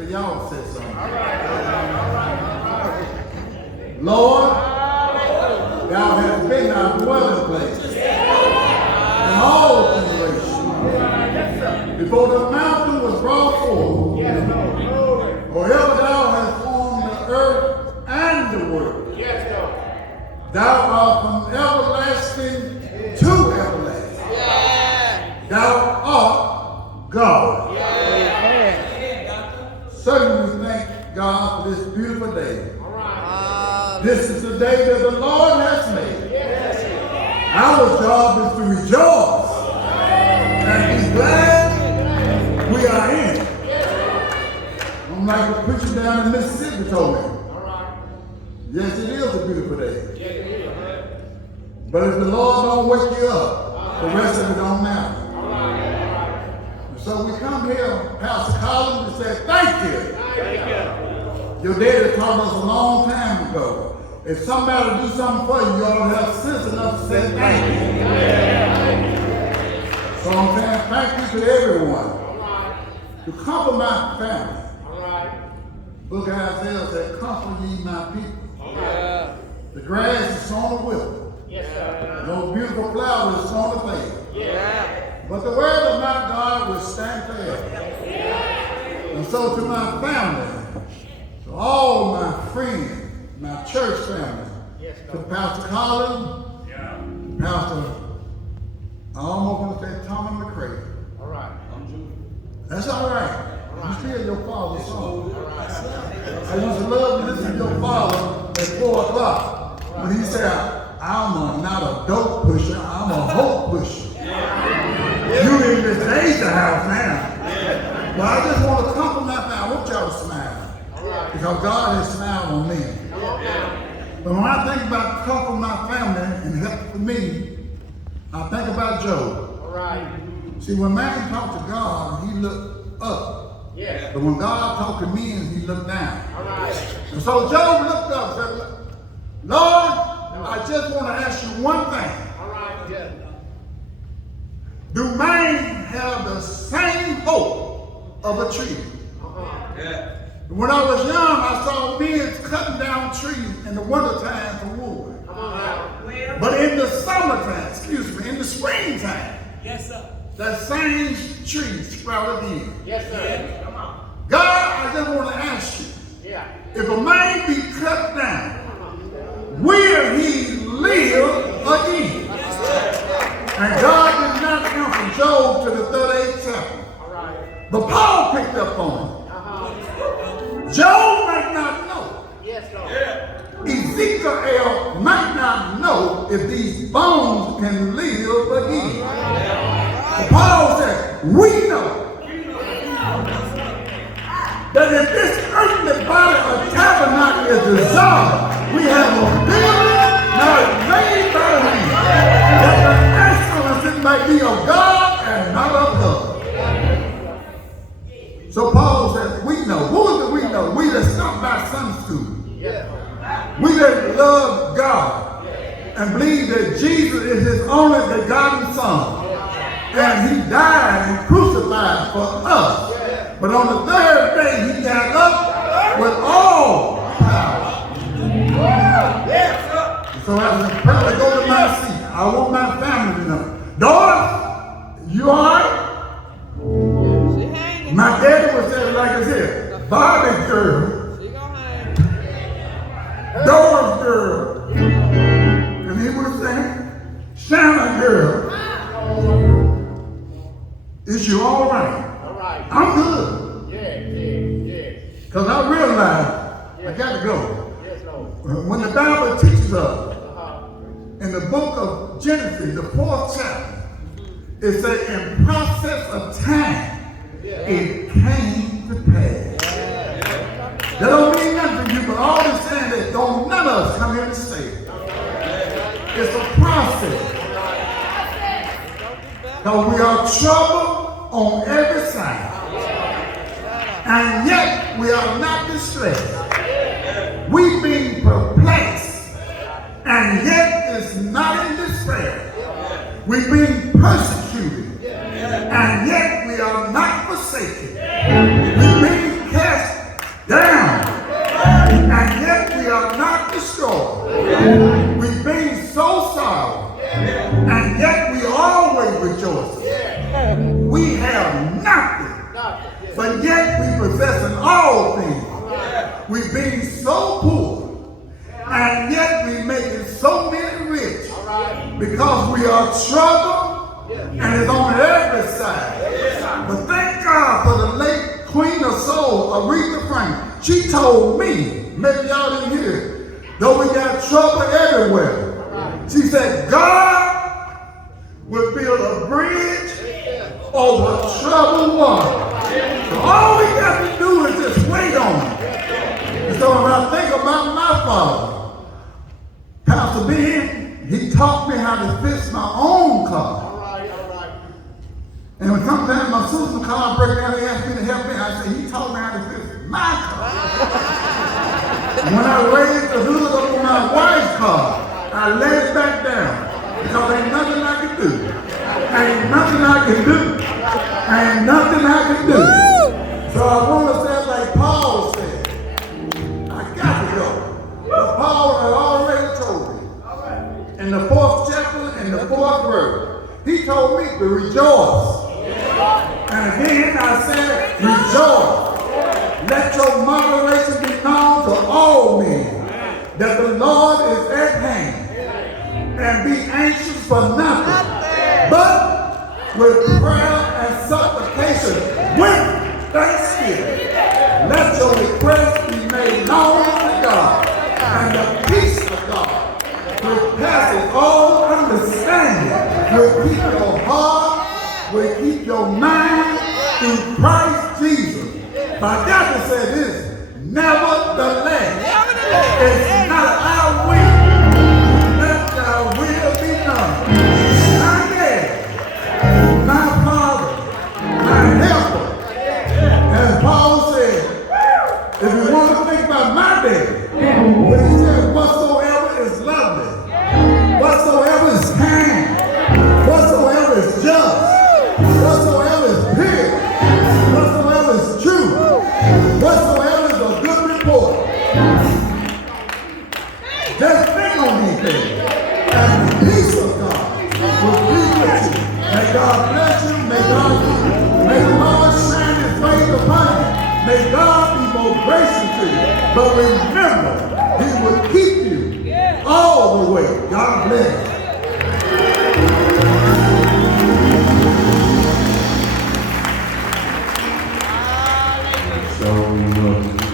till y'all said something. Lord, thou hast been our dwelling place in all generations. Before the mountain was brought forth, or ever thou hast formed the earth and the world. Thou art from everlasting to everlasting. Thou art God. Certainly we thank God for this beautiful day. This is the day that the Lord has made. Our job is to rejoice and be glad we are in. I'm like the preacher down in Mississippi told me. Yes, it is a beautiful day. But if the Lord don't wake you up, the rest of it don't matter. So we come here, Pastor Collins, and say, thank you. Your daddy taught us a long time ago. If somebody do something for you, you ought to have sense enough to say thank you. So I'm saying thank you to everyone. To comfort my family. Book of Isaiah said, comfort ye my people. The grass is sown to wither. Those beautiful flowers is sown to fade. But the word of my God will stand forever. And so to my family, to all my friends, my church family, to Pastor Colin, Pastor, I almost want to say Tommy McCray. I'm Julious. That's all right. You still your father's son. I used to love to listen to your father at 4 o'clock when he said, I'm not a dope pusher, I'm a hope pusher. You in this Asia house now. Well, I just want to compliment that. I want y'all to smile. Because God has smiled on me. But when I think about comfort my family and help for me, I think about Job. See, when man talked to God, he looked up. But when God talked to men, he looked down. And so Job looked up and said, Lord, I just want to ask you one thing. Do man have the same hope of a tree? When I was young, I saw men cutting down trees in the wintertime for wood. But in the summertime, in the springtime, that same tree sprouted again. God, I just want to ask you, if a man be cut down, will he live again? And God did not answer Job to the 38th chapter. But Paul picked up on it. Job might not know. Ezekiel might not know if these bones can live again. But Paul said, we know that if this earthly body of tabernacle is dissolved, we have a building not made by hand, that the excellency might be of God and not of God. So Paul says, we know. Who is it we know? We that stopped by Sunday school. We that love God and believe that Jesus is his only begotten Son. And he died and crucified for us. But on the third day, he got up with all power. So as I probably go to my seat, I want my family to know. Doris, you all right? My daddy would say it like this. Bobby girl. Doris girl. And he would say, Shannon girl. Is you all right? I'm good. Because I realize I got to go. When the Bible teaches us in the book of Genesis, the 4th chapter, it says, in process of time, it came to pass. That don't mean nothing to you, but all this saying that don't none of us come here to say it. It's a process. Because we are troubled on every side. And yet we are not distressed. We being perplexed, and yet it's not in despair. We being persecuted, and yet we are not forsaken. We being cast possessing all things. We being so poor, and yet we making so many rich because we are troubled and it's on every side. But thank God for the late Queen of Soul, Aretha Franklin. She told me, maybe y'all didn't hear it, though we got trouble everywhere, she said, God will build a bridge over troubled water. So all we got to do is just wait on it. And so when I think about my father, Pastor Ben, he taught me how to fix my own car. And when sometimes my sister's car breaks down, they ask me to help me. I say, he taught me how to fix my car. And when I raised the hood up on my wife's car, I laid it back down because ain't nothing I can do. Ain't nothing I can do. Ain't nothing I can do. So I want to say like Paul said, I got to go. But Paul had already told me in the 4th chapter and the 4th verse, he told me to rejoice. And again I said, rejoice. Let your moderation be known to all men, that the Lord is at hand. And be anxious for nothing, but with prayer and supplication, with thanksgiving, let your requests be made known to God, and the peace of God, which passes all understanding, will keep your heart, will keep your mind through Christ Jesus. But I got to say this, nevertheless, it's not our will. Thy will be done. My dad, my father, my helper. As Paul said, if you want to think about my daddy, when he said, whatsoever is lovely, whatsoever is kind, whatsoever is just, whatsoever is pure, whatsoever is true, whatsoever is a good report. Just think on these things. And the peace of God will be with you. May God bless you. May God keep you. May the Lord shine his face upon you. May God be more gracious to you. But remember, he will keep you all the way. God bless you. So